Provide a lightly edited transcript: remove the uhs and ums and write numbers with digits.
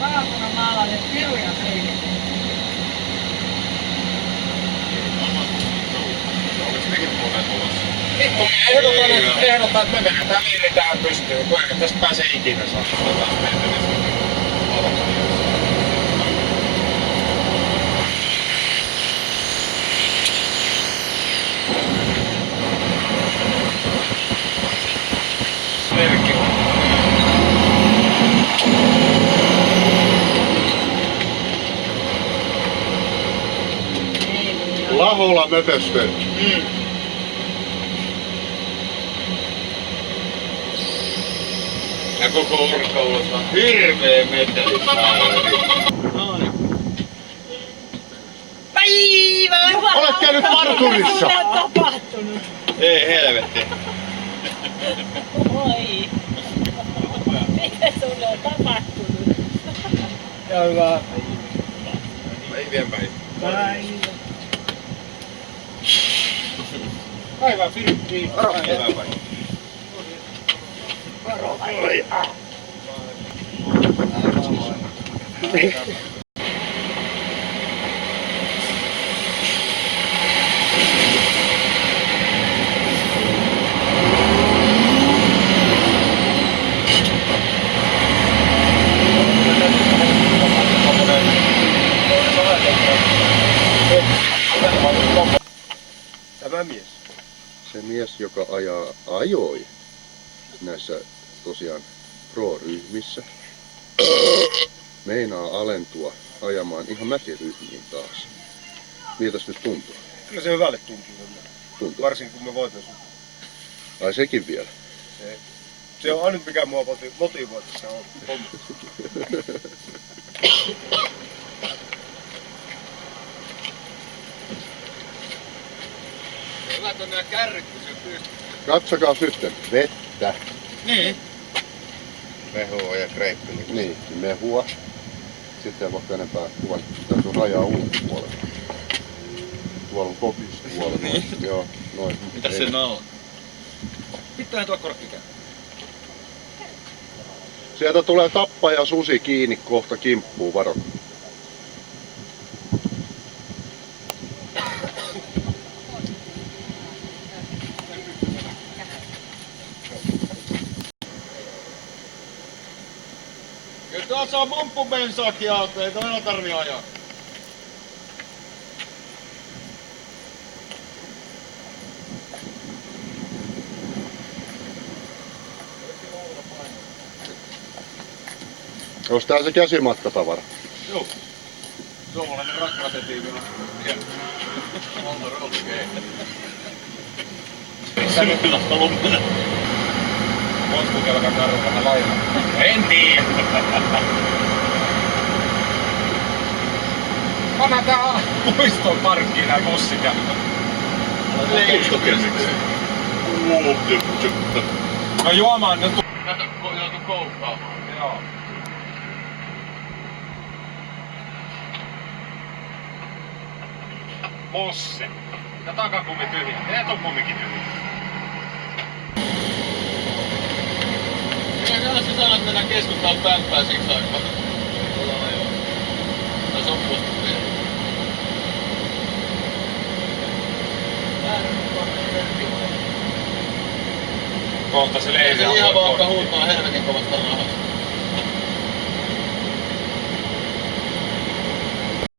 raakana maalalle piruja seinille. Oliko nekin muuten tulossa? Ehdottaa, että me vedetään liidetään pystyyn, kun eikä tästä pääse ikinä saamaan. Lahola möpöstö. Ja koko Urkaulossa on hirvee meteli päällä. Päivää! Olet käynyt parturissa! Mitä on tapahtunut? Ei helvetti. Oi. Mitä sulle on tapahtunut? Ja hyvä. Eteenpäin. Päivä. Päivää Filippiin. Eteenpäin. Tämä mies. Se mies, joka ajoi näissä tosiaan pro-ryhmissä, meinaa alentua ajamaan ihan mäkiryhmiin taas. Miltäs nyt tuntuu? Kyllä se hyvälle tuntuu. Tuntuu. Varsinkin kun me voitaisiin. Ai sekin vielä. Se on ainut mikä mua motivoi tässä on. Hyvä nämä kärryt pysyy pystyssä. Katsokaa sitten, vettä. Niin. Mehua ja kreippi. Niin, mehua. Sitten ei voi enempää kuvata, tässä on rajaa ulkopuolella. Tuolla on kopista puolella. Niin. Joo, noin. Mitä se on? Pitäähän tuo korkki käy. Sieltä tulee tappaja susi kiinni kohta kimppuu, varo. Kyllä tuossa on pumppubensaakin auto, ei toinen tarvii ajaa. Onko tää se käsimatkatavara? Joo. Suomalainen rakratetiivi on hieno. Monta rollikei. Syllästä luminen. Voisiko kelkaa karru vähän lailla? En tiedä. Anna tää puiston parkkiin nää bussit ja... Puistokeskukseen. No juomaan nyt. Kato, joutu koukkaamaan. Joo. Mosse. Ja takakummi tyhjä. Ja etukummikin tyhjä. Minä kanssa sanoa, että mennään keskustaan pämpää siksi aikaa. Ollaan ajoa. Tai sopuasti tehdä. Kohta se leiri on. Se ihan vaikka huutaa helvetin kovasta rahasta.